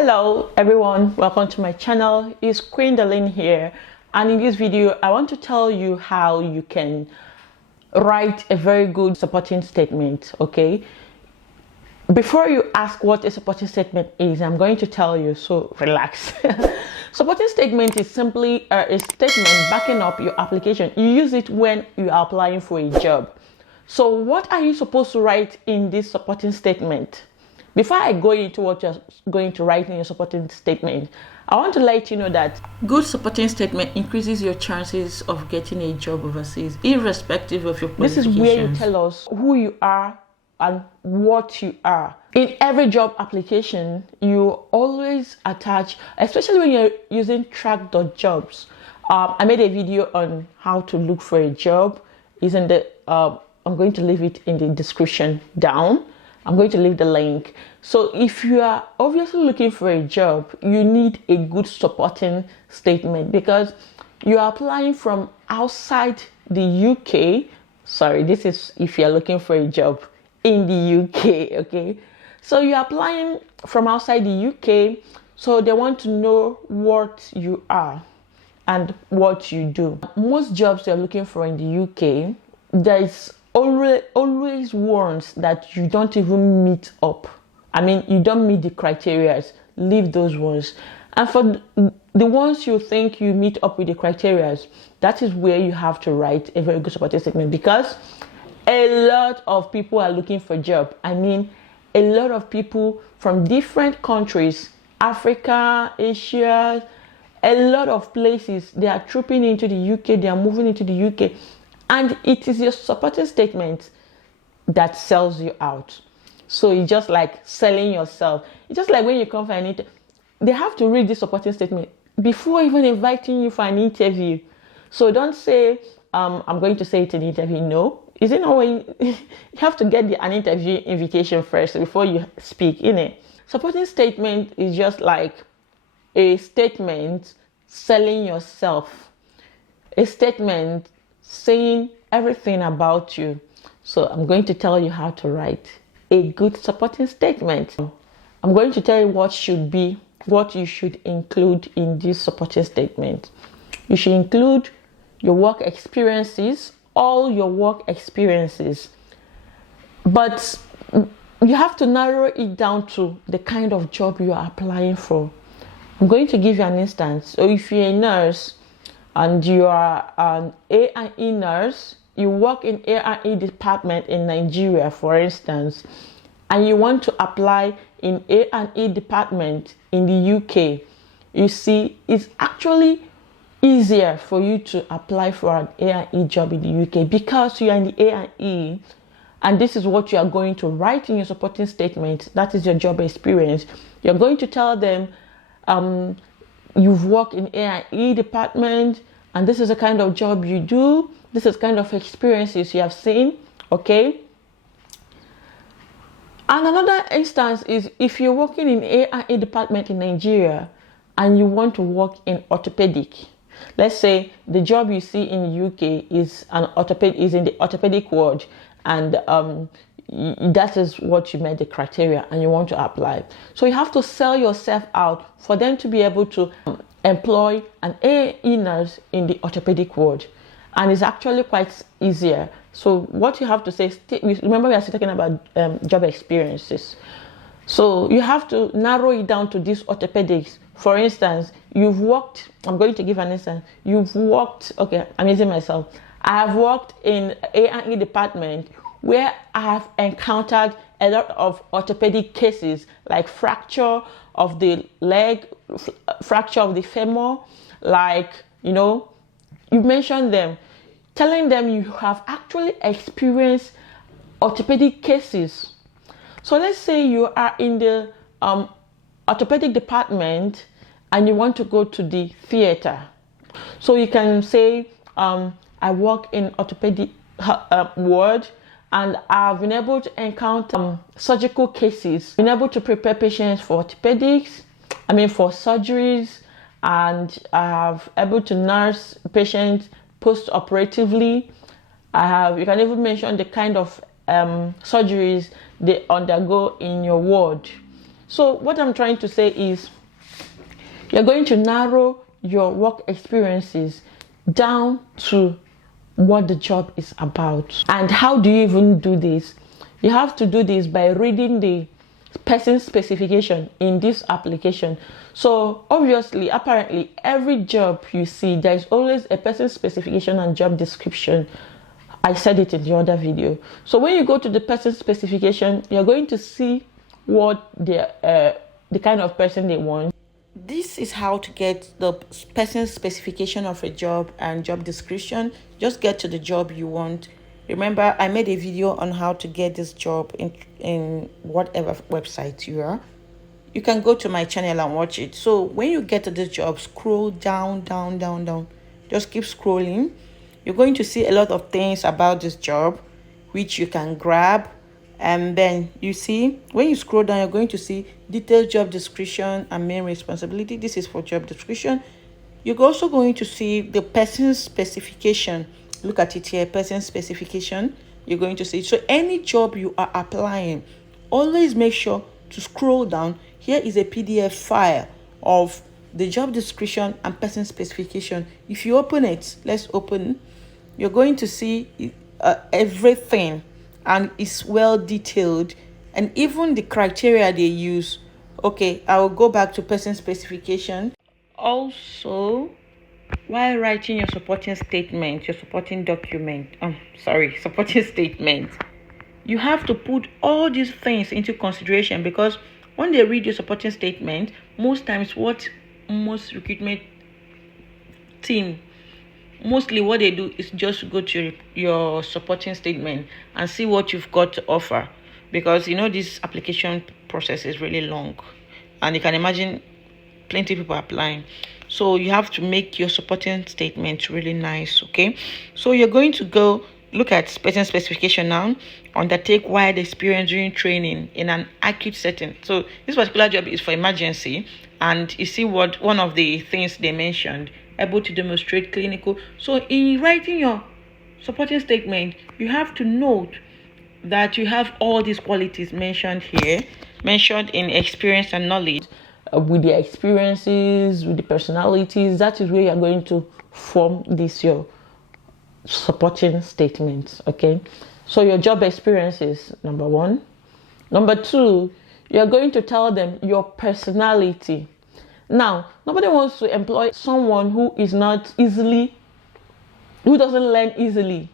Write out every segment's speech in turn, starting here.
Hello everyone, welcome to my channel. It's Queen Darlene here, and in this video I want to tell you how you can write a very good supporting statement. Okay, before you ask what a supporting statement is, I'm going to tell you, so relax. Supporting statement is simply a statement backing up your application. You use it when you are applying for a job. So what are you supposed to write in this supporting statement? Before I go into what you're going to write in your supporting statement, I want to let you know that good supporting statement increases your chances of getting a job overseas, irrespective of your qualifications. This is where you tell us who you are and what you are. In every job application, you always attach, especially when you're using track.jobs. I made a video on how to look for a job. It's in the, I'm going to leave it in the description down. I'm going to leave the link. So if you are obviously looking for a job, you need a good supporting statement because you are applying from outside the UK. Sorry, this is if you're looking for a job in the UK, okay? So you're applying from outside the UK, so they want to know what you are and what you do. Most jobs you're looking for in the UK, there's always warns that you don't even meet up. I mean, you don't meet the criteria. Leave those ones. And for the ones you think you meet up with the criteria, that is where you have to write a very good supporting statement, because a lot of people are looking for a job. I mean, a lot of people from different countries, Africa, Asia, a lot of places, they are trooping into the UK, they are moving into the UK. And it is your supporting statement that sells you out. So it's just like selling yourself. It's just like when you come for an interview, they have to read this supporting statement before even inviting you for an interview. So don't say, I'm going to say it in the interview. No. Is it not when you have to get an interview invitation first before you speak, innit? Supporting statement is just like a statement selling yourself. A statement saying everything about you. So I'm going to tell you how to write a good supporting statement. I'm going to tell you what you should include in this supporting statement. You should include your work experiences, all your work experiences, but you have to narrow it down to the kind of job you are applying for. I'm going to give you an instance. So if you're a nurse and you are an A&E nurse, you work in A&E department in Nigeria, for instance, and you want to apply in A&E department in the UK, you see, it's actually easier for you to apply for an A&E job in the UK because you are in the A&E, and this is what you are going to write in your supporting statement. That is your job experience. You're going to tell them you've worked in A&E department, and this is the kind of job you do. This is kind of experiences you have seen, okay? And another instance is if you're working in A&E department in Nigeria and you want to work in orthopedic. Let's say the job you see in the UK is in the orthopedic ward, and that is what you met the criteria and you want to apply. So you have to sell yourself out for them to be able to employ an A&E nurse in the orthopedic ward, and it's actually quite easier. So what you have to say, remember we are still talking about job experiences, so you have to narrow it down to these orthopedics. For instance, you've worked, I'm going to give an instance, you've worked, okay, I'm using myself, I have worked in A&E department where I have encountered a lot of orthopedic cases like fracture of the leg, fracture of the femur, like, you know, you mentioned them, telling them you have actually experienced orthopedic cases. So let's say you are in the orthopedic department and you want to go to the theater. So you can say, I work in orthopedic ward, and I've been able to encounter surgical cases, been able to prepare patients for orthopedics, for surgeries, and I've able to nurse patients post-operatively. You can even mention the kind of surgeries they undergo in your ward. So what I'm trying to say is you're going to narrow your work experiences down to what the job is about. And how do you even do this? You have to do this by reading the person specification in this application. So obviously, apparently, every job you see, there is always a person specification and job description. I said it in the other video. So when you go to the person specification, you're going to see what the kind of person they want. This is how to get the person specification of a job and job description. Just get to the job you want. Remember, I made a video on how to get this job in whatever website you are. You can go to my channel and watch it. So when you get to the job, scroll down. Just keep scrolling. You're going to see a lot of things about this job, which you can grab. And then you see, when you scroll down, you're going to see detailed job description and main responsibility. This is for job description. You're also going to see the person's specification. Look at it here, person specification. You're going to see. So any job you are applying, always make sure to scroll down. Here is a PDF file of the job description and person specification. If you open it, let's open. You're going to see everything, and it's well detailed, and even the criteria they use. Okay, I will go back to person specification. Also, while writing your supporting statement, your supporting document, supporting statement, you have to put all these things into consideration, because when they read your supporting statement, most times what most recruitment team, mostly what they do is just go to your supporting statement and see what you've got to offer, because this application process is really long, and you can imagine plenty of people applying. So you have to make your supporting statement really nice. Okay, so you're going to go look at person specification now. Undertake wide experience during training in an acute setting. So this particular job is for emergency, and you see what one of the things they mentioned, able to demonstrate clinical. So in writing your supporting statement, you have to note that you have all these qualities mentioned here, mentioned in experience and knowledge. With the experiences, with the personalities, that is where you're going to form this your supporting statement. Okay, so your job experiences, number one. Number two, you're going to tell them your personality. Now, nobody wants to employ someone who doesn't learn easily.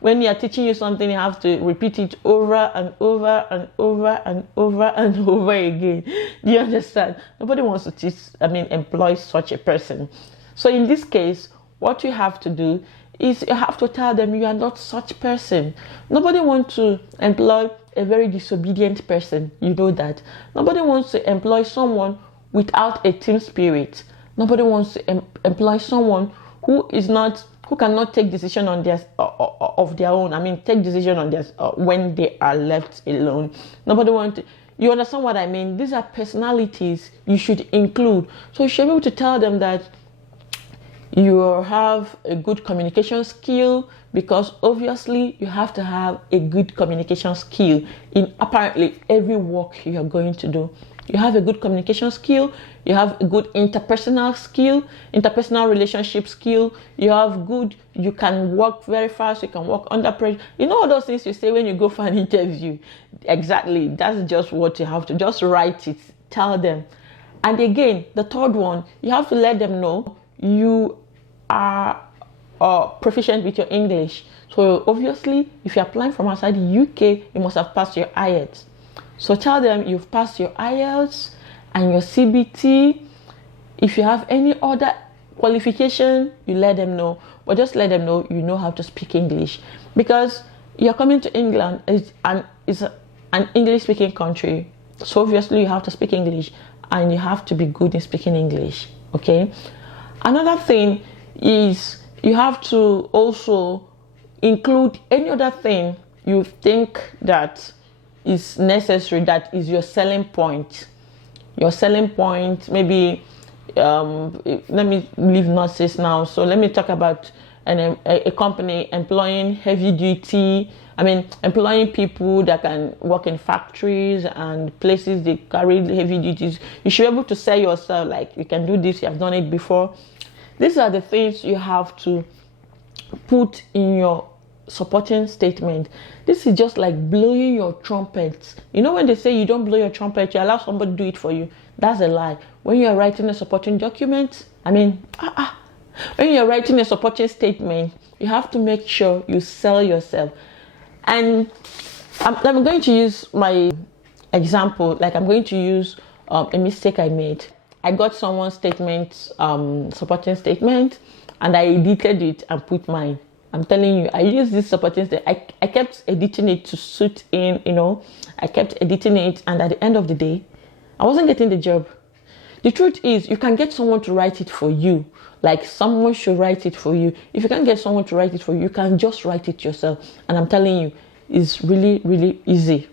When you're teaching you something, you have to repeat it over and over and over and over and over again. Do you understand? Nobody wants to employ such a person. So in this case, what you have to do is you have to tell them you are not such person. Nobody wants to employ a very disobedient person. You know that. Nobody wants to employ someone without a team spirit. Nobody wants to employ someone who cannot take decision on of their own. Take decision on their when they are left alone. Nobody wants to. You understand what I mean? These are personalities you should include. So you should be able to tell them that you have a good communication skill, because obviously you have to have a good communication skill in apparently every work you are going to do. You have a good communication skill, you have a good interpersonal skill, interpersonal relationship skill, you can work very fast, you can work under pressure. All those things you say when you go for an interview. Exactly, that's just what you have to just write it, tell them. And again, the third one, you have to let them know you are proficient with your English. So obviously, if you're applying from outside the UK, you must have passed your IELTS. So tell them you've passed your IELTS and your CBT. If you have any other qualification, you let them know. But just let them know you know how to speak English. Because you're coming to England, it's an English-speaking country. So obviously you have to speak English, and you have to be good in speaking English. Okay? Another thing is you have to also include any other thing you think that is necessary, that is your selling point. Your selling point, maybe let me leave nurses now. So let me talk about a company employing heavy duty, employing people that can work in factories and places they carry heavy duties, you should be able to sell yourself like you can do this, you have done it before. These are the things you have to put in your supporting statement. This is just like blowing your trumpet. You know when they say you don't blow your trumpet, you allow somebody to do it for you. That's a lie. When you are writing a supporting document, when you're writing a supporting statement, you have to make sure you sell yourself. And I'm going to use my example, like I'm going to use a mistake I made. I got someone's statement, supporting statement, and I edited it and put mine. I'm telling you, I used this supporting statement. I kept editing it to suit in, I kept editing it, and at the end of the day, I wasn't getting the job. The truth is, you can get someone to write it for you. Like someone should write it for you. If you can't get someone to write it for you, you can just write it yourself. And I'm telling you, it's really, really easy.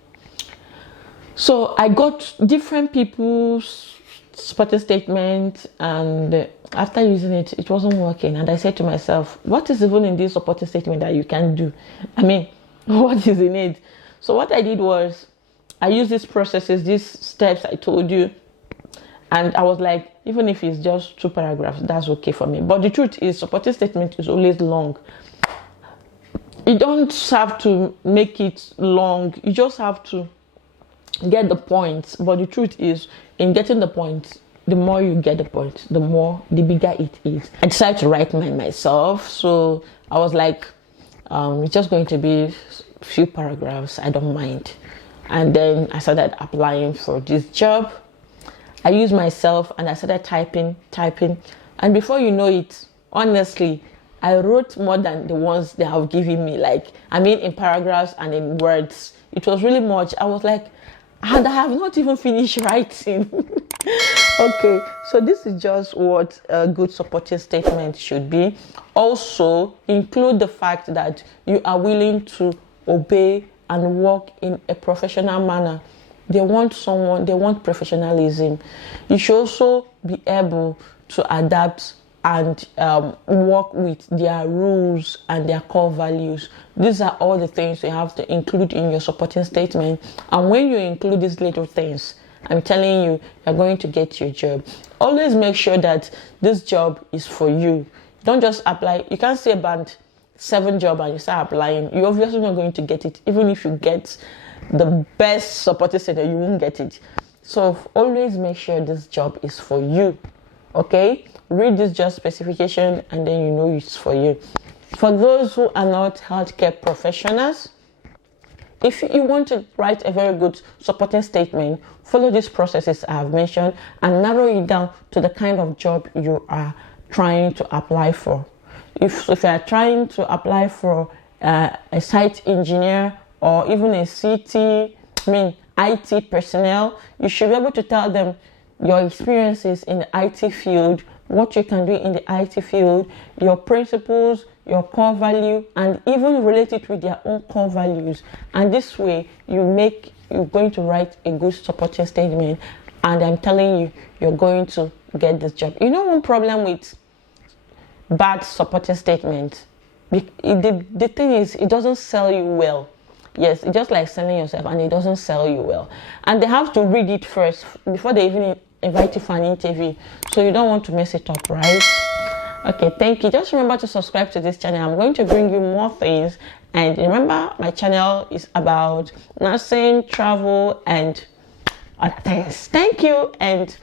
So I got different people's supporting statement, and after using it, it wasn't working. And I said to myself, what is even in this supporting statement that you can do? What is in it? So what I did was, I used these processes, these steps I told you, and I was like, even if it's just 2 paragraphs, that's okay for me. But the truth is, supporting statement is always long. You don't have to make it long. You just have to get the point. But the truth is, in getting the point, the more you get the point, the bigger it is. I decided to write mine myself. So I was like, it's just going to be a few paragraphs. I don't mind. And then I started applying for this job. I used myself and I started typing. And before you know it, honestly, I wrote more than the ones they have given me. In paragraphs and in words. It was really much. I was like, and I have not even finished writing. Okay, so this is just what a good supporting statement should be. Also, include the fact that you are willing to obey and work in a professional manner. They want professionalism. You should also be able to adapt and work with their rules and their core values. These are all the things you have to include in your supporting statement. And when you include these little things, I'm telling you, you're going to get your job. Always make sure that this job is for you. Don't just apply. You can't say about 7 jobs and you start applying. You're obviously not going to get it. Even if you get the best supporting statement, you won't get it. So always make sure this job is for you. Okay? Read this job specification and then you know it's for you. For those who are not healthcare professionals, if you want to write a very good supporting statement, follow these processes I have mentioned and narrow it down to the kind of job you are trying to apply for. If you are trying to apply for a site engineer or even a IT personnel, you should be able to tell them your experiences in the IT field, what you can do in the IT field, your principles, your core value, and even relate it with their own core values. And this way, you're going to write a good supporting statement. And I'm telling you, you're going to get this job. You know one problem with bad supporting statement? The thing is, it doesn't sell you well. Yes, it's just like selling yourself, and it doesn't sell you well. And they have to read it first before they even invite you for an interview. So you don't want to mess it up, right? Okay, thank you. Just remember to subscribe to this channel. I'm going to bring you more things. And remember, my channel is about nursing, travel, and other things. Thank you, and